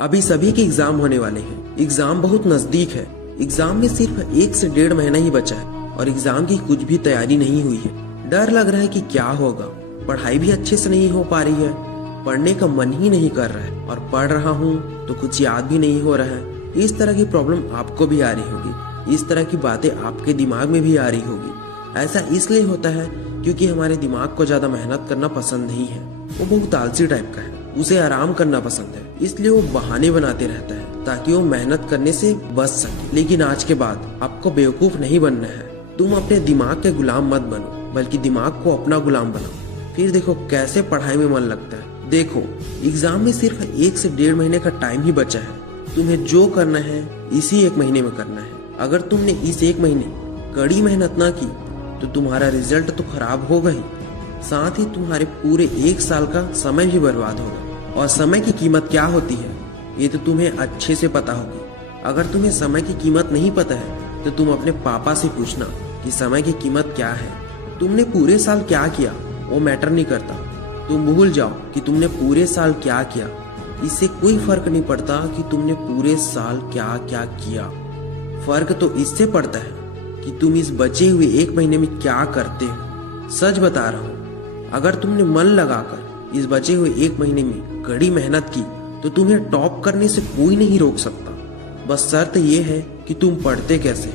अभी सभी के एग्जाम होने वाले हैं। एग्जाम बहुत नजदीक है। एग्जाम में सिर्फ 1 से 1.5 महीना ही बचा है और एग्जाम की कुछ भी तैयारी नहीं हुई है। डर लग रहा है कि क्या होगा। पढ़ाई भी अच्छे से नहीं हो पा रही है। पढ़ने का मन ही नहीं कर रहा है और पढ़ रहा हूँ तो कुछ याद भी नहीं हो रहा है। इस तरह की प्रॉब्लम आपको भी आ रही होगी। इस तरह की बातें आपके दिमाग में भी आ रही होगी। ऐसा इसलिए होता है क्योंकि हमारे दिमाग को ज्यादा मेहनत करना पसंद नहीं है। वो बहुत आलसी टाइप का है। उसे आराम करना पसंद है, इसलिए वो बहाने बनाते रहता है ताकि वो मेहनत करने से बच सके। लेकिन आज के बाद आपको बेवकूफ नहीं बनना है। तुम अपने दिमाग के गुलाम मत बनो, बल्कि दिमाग को अपना गुलाम बनाओ। फिर देखो कैसे पढ़ाई में मन लगता है। देखो, एग्जाम में सिर्फ 1 से 1.5 महीने का टाइम ही बचा है। तुम्हें जो करना है इसी 1 महीने में करना है। अगर तुमने इस 1 महीने कड़ी मेहनत ना की तो तुम्हारा रिजल्ट तो खराब होगा ही, साथ ही तुम्हारे पूरे 1 साल का समय भी बर्बाद होगा। और समय की कीमत क्या होती है ये तो तुम्हें अच्छे से पता होगी। अगर तुम्हें समय की कीमत नहीं पता है तो तुम अपने पापा से पूछना कि समय की कीमत क्या है। तुमने पूरे साल क्या किया वो मैटर नहीं करता। तुम भूल जाओ कि तुमने पूरे साल क्या किया। इससे कोई फर्क नहीं पड़ता कि तुमने पूरे साल क्या क्या किया। फर्क तो इससे पड़ता है कि तुम इस बचे हुए 1 महीने में क्या करते हो। सच बता रहा हूँ, अगर तुमने मन लगाकर इस बचे हुए 1 महीने में कड़ी मेहनत की तो तुम्हें टॉप करने से कोई नहीं रोक सकता। बस शर्त ये है कि तुम पढ़ते कैसे।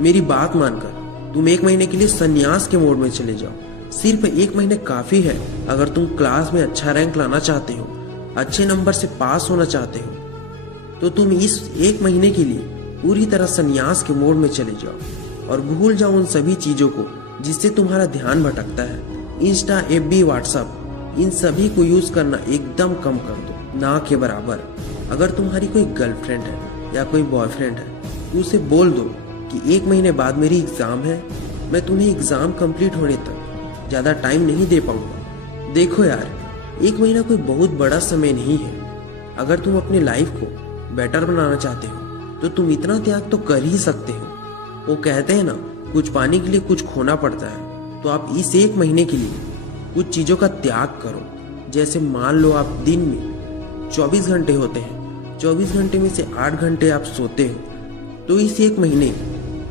मेरी बात मानकर तुम 1 महीने के लिए संन्यास के मोड में चले जाओ। सिर्फ 1 महीने काफी है। अगर तुम क्लास में अच्छा रैंक लाना चाहते हो, अच्छे नंबर से पास होना चाहते हो, तो तुम इस 1 महीने के लिए पूरी तरह संन्यास के मोड में चले जाओ और भूल जाओ उन सभी चीजों को जिससे तुम्हारा ध्यान भटकता है। इंस्टा, FB, व्हाट्सएप, इन सभी को यूज करना एकदम कम कर दो, ना के बराबर। अगर तुम्हारी कोई गर्लफ्रेंड है या कोई बॉयफ्रेंड है तो उसे बोल दो कि 1 महीने बाद मेरी एग्जाम है, मैं तुम्हें एग्जाम कंप्लीट होने तक ज्यादा टाइम नहीं दे पाऊंगा। देखो यार, 1 महीना कोई बहुत बड़ा समय नहीं है। अगर तुम अपनी लाइफ को बेटर बनाना चाहते हो तो तुम इतना त्याग तो कर ही सकते हो। वो कहते हैं ना, कुछ पाने के लिए कुछ खोना पड़ता है। तो आप इस 1 महीने के लिए कुछ चीजों का त्याग करो। जैसे मान लो आप दिन में 24 घंटे होते हैं, 24 घंटे में से 8 घंटे आप सोते हो, तो इस 1 महीने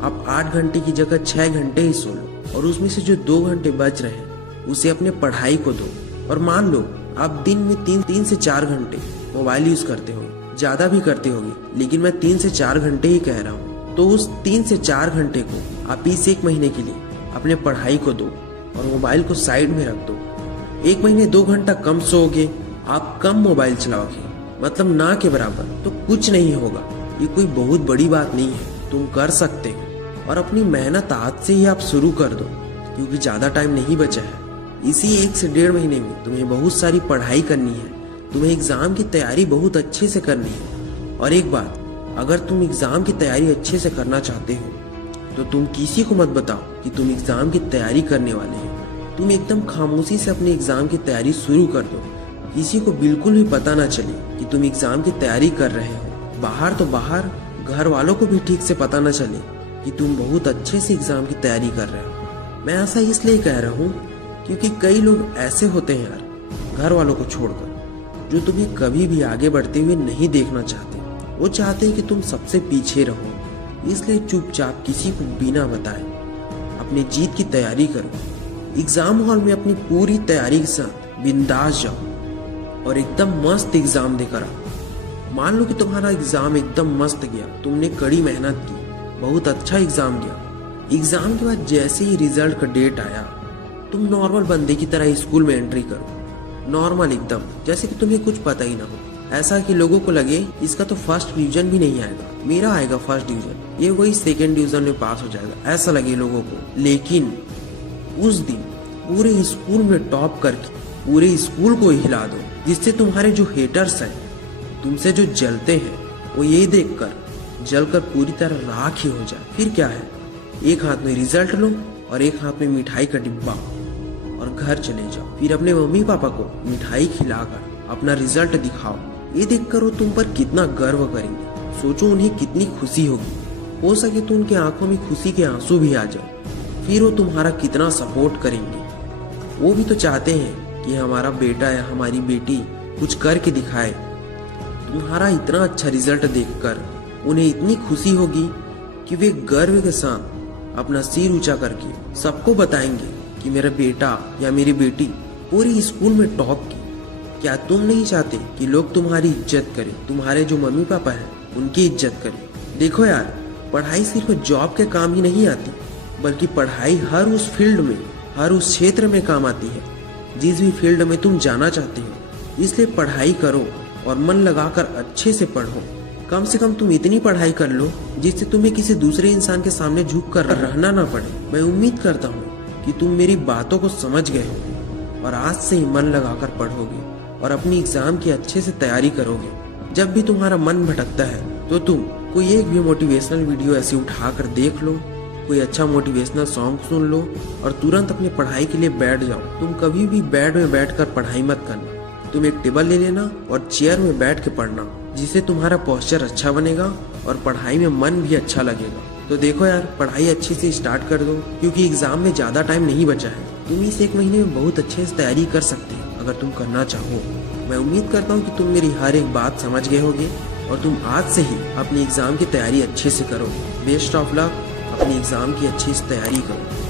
आप 8 घंटे की जगह 6 घंटे ही सो लो और उसमें से जो 2 घंटे बच रहे हैं उसे अपने पढ़ाई को दो। और मान लो आप दिन में 3 से 4 घंटे मोबाइल यूज करते हो, ज्यादा भी करते होगे, लेकिन मैं 3 से 4 घंटे ही कह रहा हूँ। तो उस 3 से 4 घंटे को आप इस 1 महीने के लिए अपने पढ़ाई को दो और मोबाइल को साइड में रख दो। 1 महीने 2 घंटा कम सोओगे, आप कम मोबाइल चलाओगे, मतलब ना के बराबर, तो कुछ नहीं होगा। ये कोई बहुत बड़ी बात नहीं है, तुम कर सकते हो। और अपनी मेहनत आज से ही आप शुरू कर दो क्योंकि ज्यादा टाइम नहीं बचा है। इसी 1 से 1.5 महीने में तुम्हें बहुत सारी पढ़ाई करनी है। तुम्हें एग्जाम की तैयारी बहुत अच्छे से करनी है। और एक बात, अगर तुम एग्जाम की तैयारी अच्छे से करना चाहते हो तो तुम किसी को मत बताओ कि तुम एग्जाम की तैयारी करने वाले हो। तुम एकदम खामोशी से अपने एग्जाम की तैयारी शुरू कर दो। किसी को बिल्कुल भी पता ना चले कि तुम एग्जाम की तैयारी कर रहे हो। बाहर तो बाहर, घर वालों को भी ठीक से पता ना चले कि तुम बहुत अच्छे से एग्जाम की तैयारी कर रहे हो। मैं ऐसा इसलिए कह रहा हूँ क्योंकि कई लोग ऐसे होते हैं यार, घर वालों को छोड़कर, जो तुम्हें कभी भी आगे बढ़ते हुए नहीं देखना चाहते। वो चाहते हैं कि तुम सबसे पीछे रहो। इसलिए चुपचाप किसी को बिना बताए अपनी जीत की तैयारी करो। एग्जाम हॉल में अपनी पूरी तैयारी के साथ बिंदास जाओ और एकदम मस्त एग्जाम देकर आओ। मान लो कि तुम्हारा एग्जाम एकदम मस्त गया, तुमने कड़ी मेहनत की, बहुत अच्छा एग्जाम गया। एग्जाम के बाद जैसे ही रिजल्ट का डेट आया, तुम नॉर्मल बंदे की तरह स्कूल में एंट्री करो। नॉर्मल एकदम, जैसे कि तुम्हें कुछ पता ही ना हो। ऐसा कि लोगों को लगे इसका तो फर्स्ट डिवीजन भी नहीं आएगा, मेरा आएगा फर्स्ट डिवीजन, ये वही सेकंड डिवीजन में पास हो जाएगा, ऐसा लगे लोगों को। लेकिन उस दिन पूरे स्कूल में टॉप करके पूरे स्कूल को हिला दो, जिससे तुम्हारे जो हेटर्स हैं, तुमसे जो जलते हैं, वो ये देखकर जलकर पूरी तरह राख ही हो जाए। फिर क्या है, एक हाथ में रिजल्ट लो और एक हाथ में मिठाई का डिब्बा और घर चले जाओ। फिर अपने मम्मी पापा को मिठाई खिलाकर अपना रिजल्ट दिखाओ। ये देखकर वो तुम पर कितना गर्व करेंगे। सोचो उन्हें कितनी खुशी होगी। हो सके तो उनके आंखों में खुशी के आंसू भी आ जाए। फिर वो तुम्हारा कितना सपोर्ट करेंगे। वो भी तो चाहते हैं कि हमारा बेटा या हमारी बेटी कुछ करके दिखाए। तुम्हारा इतना अच्छा रिजल्ट देखकर उन्हें इतनी खुशी होगी कि वे गर्व के साथ अपना सिर ऊंचा करके सबको बताएंगे कि मेरा बेटा या मेरी बेटी पूरी स्कूल में टॉप की। क्या तुम नहीं चाहते कि लोग तुम्हारी इज्जत करें, तुम्हारे जो मम्मी पापा हैं उनकी इज्जत करें? देखो यार, पढ़ाई सिर्फ जॉब के काम ही नहीं आती, बल्कि पढ़ाई हर उस फील्ड में, हर उस क्षेत्र में काम आती है जिस भी फील्ड में तुम जाना चाहते हो। इसलिए पढ़ाई करो और मन लगाकर अच्छे से पढ़ो। कम से कम तुम इतनी पढ़ाई कर लो जिससे तुम्हें किसी दूसरे इंसान के सामने झुक कर रहना ना पड़े। मैं उम्मीद करता हूँ कि तुम मेरी बातों को समझ गए होगे और आज से ही मन लगाकर पढ़ोगे और अपनी एग्जाम की अच्छे से तैयारी करोगे। जब भी तुम्हारा मन भटकता है तो तुम कोई एक भी मोटिवेशनल वीडियो ऐसे उठा कर देख लो, कोई अच्छा मोटिवेशनल सॉन्ग सुन लो और तुरंत अपनी पढ़ाई के लिए बैठ जाओ। तुम कभी भी बेड में बैठकर पढ़ाई मत करना। तुम एक टेबल ले लेना और चेयर में बैठ के पढ़ना, जिससे तुम्हारा पोस्चर अच्छा बनेगा और पढ़ाई में मन भी अच्छा लगेगा। तो देखो यार, पढ़ाई अच्छी से स्टार्ट कर दो, क्योंकि एग्जाम में ज्यादा टाइम नहीं बचा है। तुम इस एक महीने में बहुत अच्छे से तैयारी कर सकते हो अगर तुम करना चाहो। मैं उम्मीद करता हूँ कि तुम मेरी हर एक बात समझ गए होगे और तुम आज से ही अपनी एग्जाम की तैयारी अच्छे से करो। बेस्ट ऑफ लक, अपनी एग्जाम की अच्छी से तैयारी करो।